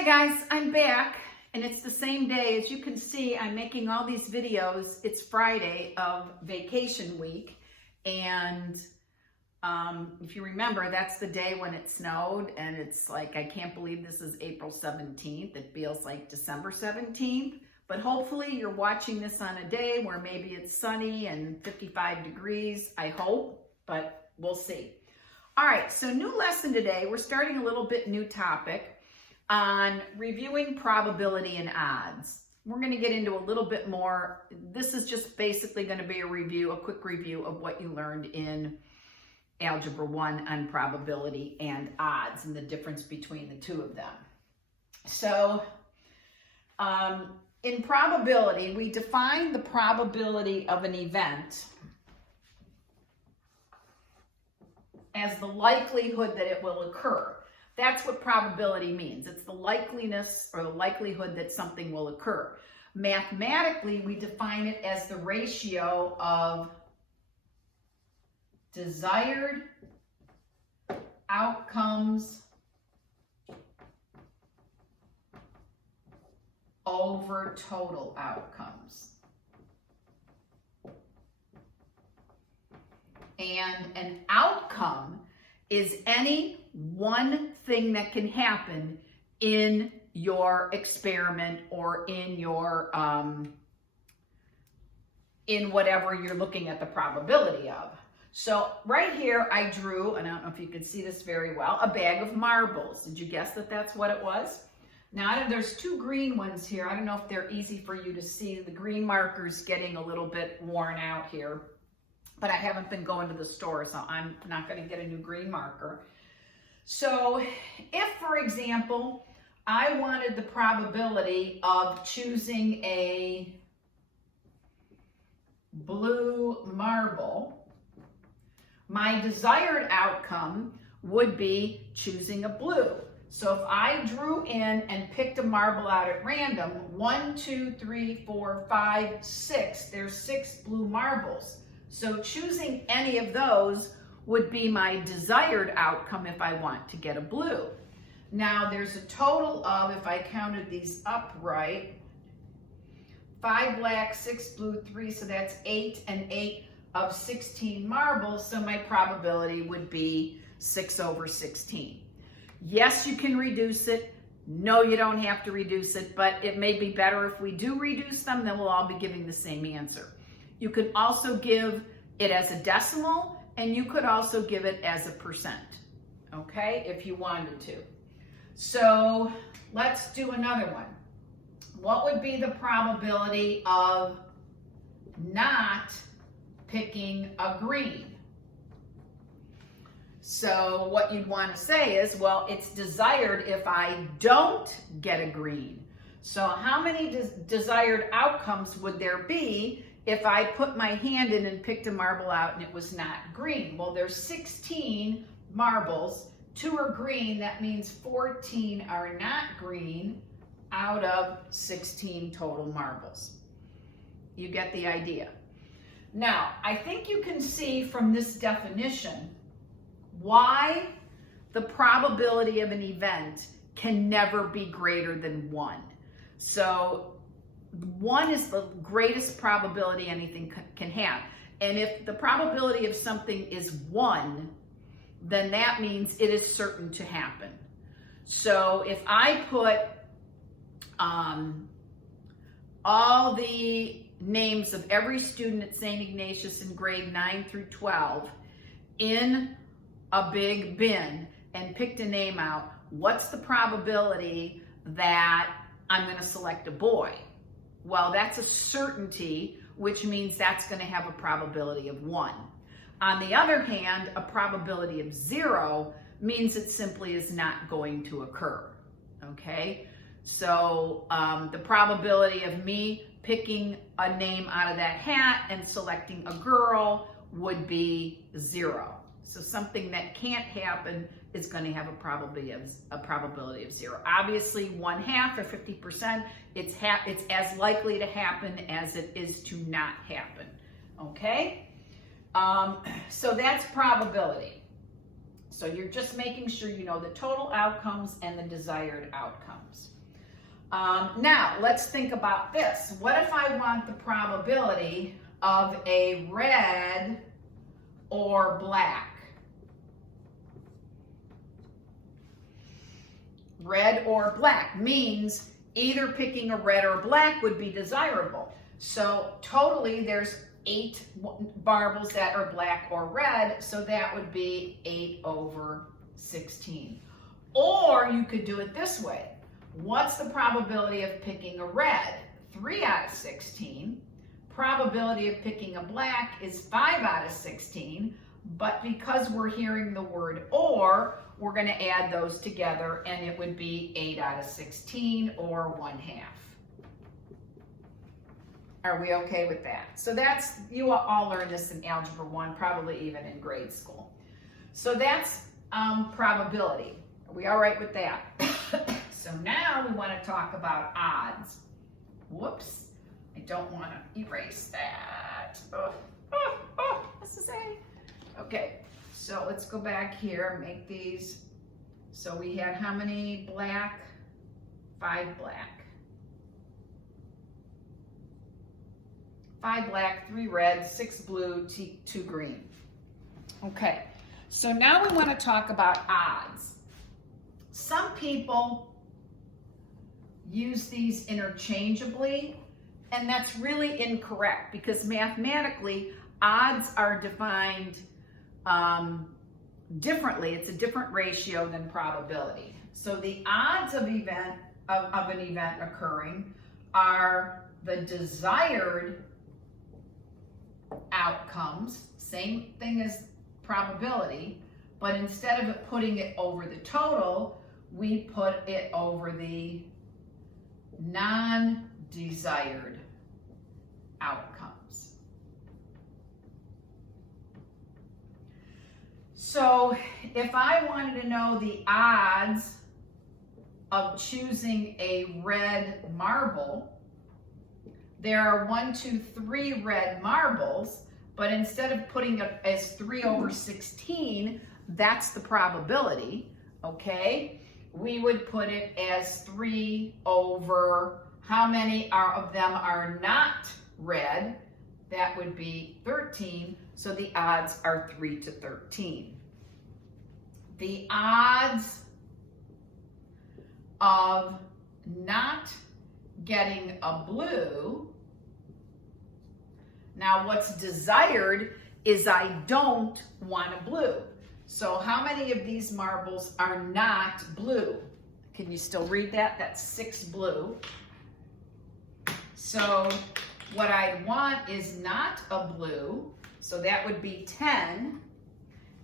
Hi guys, I'm back and it's the same day. As you can see, I'm making all these videos. It's Friday of vacation week, and if you remember, that's the day when it snowed, and it's like, I can't believe this is April 17th. It feels like December 17th, but hopefully you're watching this on a day where maybe it's sunny and 55 degrees, I hope, but we'll see. All right, so new lesson today. We're starting a little bit new topic on reviewing probability and odds. We're going to get into a little bit more. This is just basically going to be a review, a quick review of what you learned in Algebra 1 on probability and odds and the difference between the two of them. So in probability, we define the probability of an event as the likelihood that it will occur. That's what probability means. It's the likeliness or the likelihood that something will occur. Mathematically, we define it as the ratio of desired outcomes over total outcomes. And an outcome is any one thing that can happen in your experiment or in your in whatever you're looking at the probability of. So right here I drew, and I don't know if you can see this very well, a bag of marbles. Did you guess that that's what it was? Now there's two green ones here. I don't know if they're easy for you to see. The green marker's getting a little bit worn out here, but I haven't been going to the store, so I'm not going to get a new green marker. So if, for example, I wanted the probability of choosing a blue marble, my desired outcome would be choosing a blue. So if I drew in and picked a marble out at random, 1, 2, 3, 4, 5, 6, there's 6 blue marbles. So choosing any of those would be my desired outcome if I want to get a blue. Now there's a total of, if I counted these up right, 5 black, 6 blue, 3, so that's 8 and 8 of 16 marbles, so my probability would be 6 over 16. Yes, you can reduce it. No, you don't have to reduce it, but it may be better if we do reduce them, then we'll all be giving the same answer. You could also give it as a decimal, and you could also give it as a percent, okay, if you wanted to. So let's do another one. What would be the probability of not picking a green? So what you'd want to say is, well, it's desired if I don't get a green. So how many desired outcomes would there be if I put my hand in and picked a marble out and it was not green? Well, there's 16 marbles, 2 are green, that means 14 are not green out of 16 total marbles. You get the idea. Now, I think you can see from this definition why the probability of an event can never be greater than 1. So 1 is the greatest probability anything can have. And if the probability of something is 1, then that means it is certain to happen. So if I put all the names of every student at St. Ignatius in grade 9 through 12 in a big bin and picked a name out, what's the probability that I'm going to select a boy? Well, that's a certainty, which means that's going to have a probability of 1. On the other hand, a probability of 0 means it simply is not going to occur, okay? So the probability of me picking a name out of that hat and selecting a girl would be 0. So something that can't happen is going to have a probability of 0. Obviously, 1/2 or 50%, it's as likely to happen as it is to not happen. Okay, so that's probability. So you're just making sure you know the total outcomes and the desired outcomes. Now, let's think about this. What if I want the probability of a red or black? Red or black means either picking a red or black would be desirable. So totally there's 8 marbles that are black or red, so that would be 8/16. Or you could do it this way. What's the probability of picking a red? 3/16. Probability of picking a black is 5/16, but because we're hearing the word or, we're going to add those together and it would be 8/16 or 1/2. Are we okay with that? So that's, you all learned this in Algebra 1, probably even in grade school. So that's probability. Are we all right with that? So now we want to talk about odds. Whoops, I don't want to erase that. This is A. Okay, so let's go back here, make these. So we had how many black? 5 black. 5 black, 3 red, 6 blue, 2 green. Okay, so now we want to talk about odds. Some people use these interchangeably, and that's really incorrect because mathematically odds are defined differently. It's a different ratio than probability. So the odds of an event occurring are the desired outcomes, same thing as probability, but instead of putting it over the total, we put it over the non-desired outcomes. So if I wanted to know the odds of choosing a red marble, there are 1, 2, 3 red marbles, but instead of putting it as 3/16, that's the probability, okay? We would put it as 3 over how many of them are not red. That would be 13, so the odds are 3/13. The odds of not getting a blue, now what's desired is I don't want a blue. So how many of these marbles are not blue? Can you still read that? That's 6 blue. So what I want is not a blue, so that would be 10.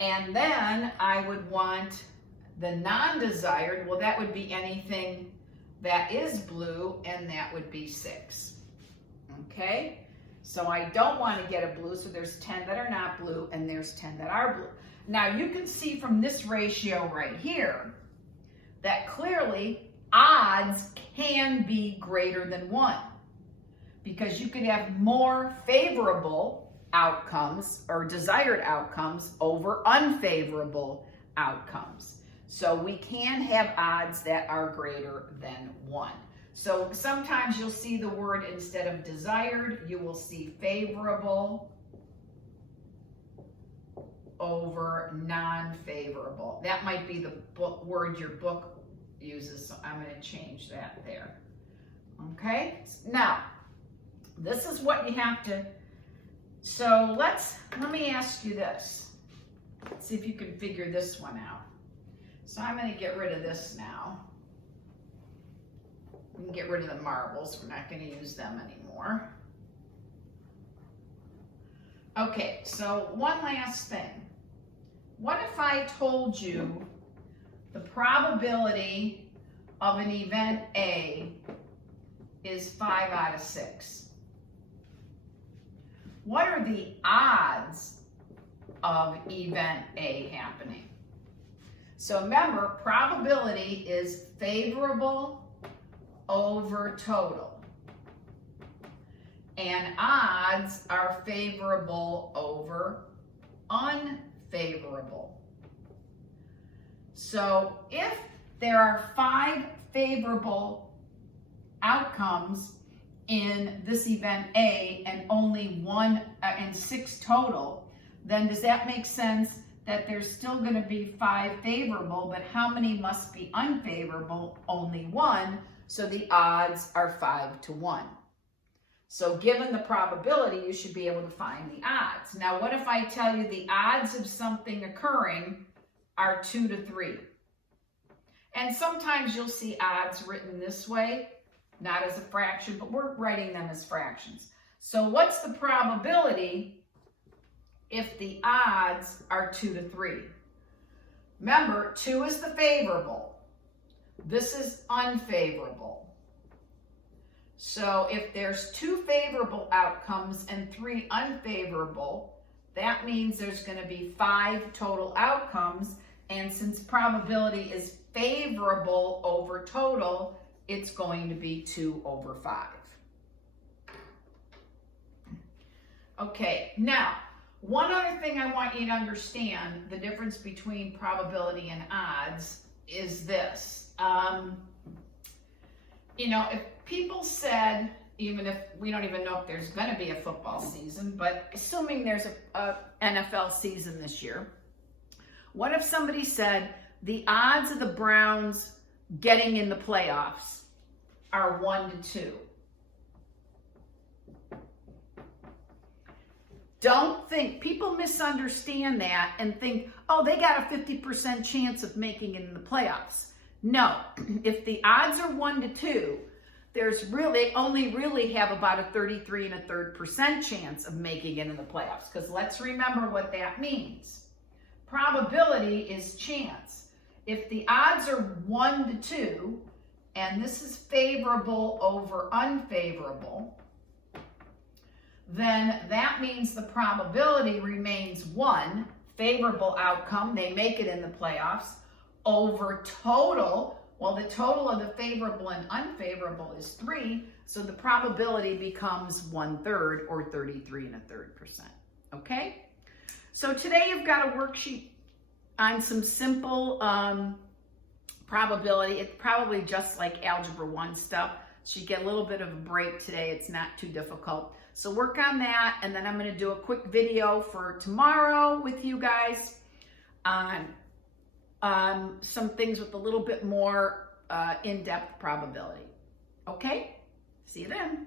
And then I would want the non-desired, well, that would be anything that is blue, and that would be 6. Okay? So I don't want to get a blue, so there's 10 that are not blue, and there's 10 that are blue. Now you can see from this ratio right here that clearly odds can be greater than 1 because you could have more favorable outcomes or desired outcomes over unfavorable outcomes. So we can have odds that are greater than 1. So sometimes you'll see the word instead of desired, you will see favorable over non-favorable. That might be the word your book uses, so I'm going to change that there. Okay, now this is what you have to, so let me ask you this. Let's see if you can figure this one out. So I'm going to get rid of this now. We can get rid of the marbles. We're not going to use them anymore. Okay, so one last thing. What if I told you the probability of an event A is 5/6? What are the odds of event A happening? So remember, probability is favorable over total. And odds are favorable over unfavorable. So if there are 5 favorable outcomes in this event A and only 1 and 6 total, then does that make sense that there's still going to be 5 favorable, but how many must be unfavorable? Only 1. So the odds are 5 to 1. So given the probability, you should be able to find the odds. Now, what if I tell you the odds of something occurring are 2 to 3? And sometimes you'll see odds written this way, not as a fraction, but we're writing them as fractions. So what's the probability if the odds are 2 to 3? Remember, 2 is the favorable. This is unfavorable. So if there's 2 favorable outcomes and 3 unfavorable, that means there's going to be 5 total outcomes. And since probability is favorable over total, it's going to be 2 over 5. Okay, now, one other thing I want you to understand, the difference between probability and odds is this. If people said, even if we don't even know if there's going to be a football season, but assuming there's a NFL season this year, what if somebody said the odds of the Browns getting in the playoffs are 1 to 2? Don't think, people misunderstand that and think, oh, they got a 50% chance of making it in the playoffs. No, if the odds are 1 to 2, there's really only really have about a 33 1/3% chance of making it in the playoffs. Because let's remember what that means. Probability is chance. If the odds are 1 to 2, and this is favorable over unfavorable, then that means the probability remains 1, favorable outcome, they make it in the playoffs, over total. Well, the total of the favorable and unfavorable is 3, so the probability becomes 1/3 or 33 1/3%. Okay? So today you've got a worksheet on some simple probability. It's probably just like Algebra 1 stuff. So you get a little bit of a break today. It's not too difficult. So work on that, and then I'm going to do a quick video for tomorrow with you guys on some things with a little bit more in-depth probability. Okay? See you then.